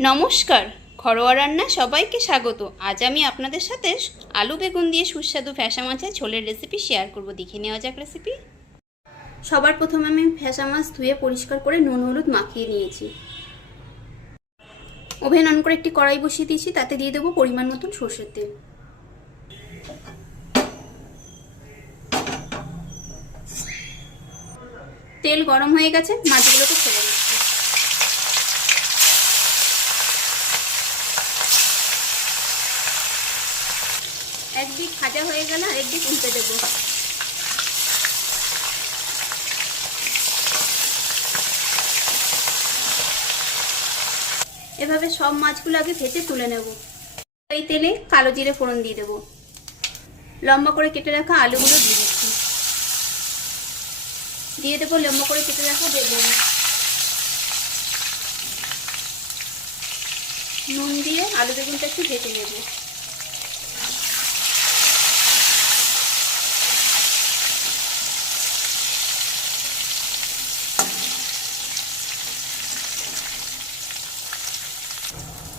নমস্কার, ঘরোয়া রান্না সবাইকে স্বাগত। আজ আমি আপনাদের সাথে আলু বেগুন দিয়ে সুস্বাদু ফ্যাসা মাছের ঝোলের রেসিপি শেয়ার করব। দেখে নেওয়া যাক রেসিপি সবার প্রথমে আমি ফ্যাসা মাছ ধুয়ে পরিষ্কার করে নুন, হলুদ মাখিয়ে নিয়েছি। ওভেন অন করে একটি কড়াই বসিয়ে দিয়েছি, তাতে দিয়ে দেবো পরিমাণ মতন সর্ষের তেল। তেল গরম হয়ে গেছে, মাছগুলোকে ছেড়ে দিচ্ছি একদিক ভাজা হয়ে গেল একদিক উল্টে দেবো। এভাবে সব মাছগুলো আগে ভেজে তুলে নেব। এই তেলে কালো জিরে ফোড়ন দিয়ে দেবো। লম্বা করে কেটে রাখা আলুগুলো দিয়ে দিচ্ছি। দিয়ে দেবো লম্বা করে কেটে রাখা বেগুন। নুন দিয়ে আলু বেগুনটা একটু ভেজে নেব।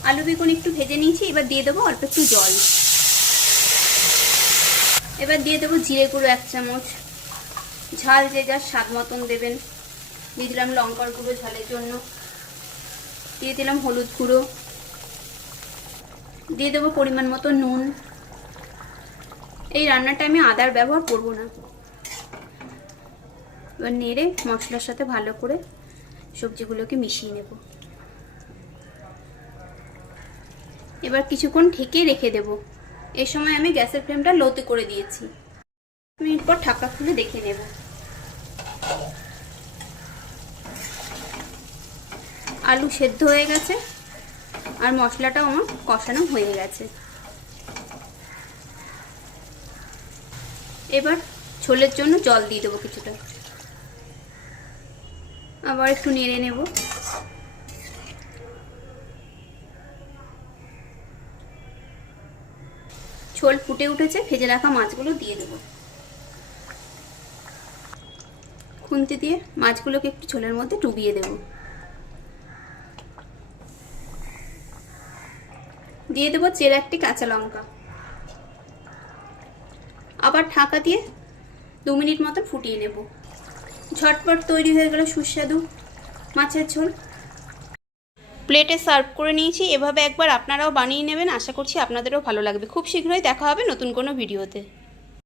আলু বেগুন একটু ভেজে নিয়েছি, এবার দিয়ে দেবো অল্প একটু জল। এবার দিয়ে দেবো জিরে গুঁড়ো এক চামচ। ঝাল যে যার স্বাদ মতন দেবেন। দিয়ে দিলাম লঙ্কার গুঁড়ো ঝালের জন্য। দিয়ে দিলাম হলুদ গুঁড়ো। দিয়ে দেবো পরিমাণ মতো নুন। এই রান্নাটা আমি আদার ব্যবহার করব না। এবার নেড়ে মশলার সাথে ভালো করে সবজিগুলোকে মিশিয়ে নেব। এবার কিছুক্ষণ ঢেকে রেখে দেব। এই সময় আমি গ্যাসের ফ্লেমটা লোতে করে দিয়েছি। মিনিট পর ঢাকা খুলে দেখে নেব। আলু সেদ্ধ হয়ে গেছে আর মশলাটাও আমার কষানো হয়ে গেছে। এবার ঝোলের জন্য জল দিয়ে দেবো কিছুটা। আবার একটু নেড়ে নেব। ঝোল ফুটে উঠেছে, ভেজে রাখা মাছগুলো দিয়ে দেব। খুন্তি দিয়ে মাছগুলোকে একটু ঝোলের মধ্যে ডুবিয়ে দেব। দিয়ে দেবো চের একটি কাঁচা লঙ্কা। আবার ঢাকা দিয়ে দু মিনিট মতো ফুটিয়ে নেব। ঝটপট তৈরি হয়ে গেল সুস্বাদু মাছের ঝোল। প্লেটে সার্ভ করে নিয়েছি। এভাবে একবার আপনারাও বানিয়ে নেবেন। আশা করছি আপনাদেরও ভালো লাগবে। খুব শীঘ্রই দেখা হবে নতুন কোনো ভিডিওতে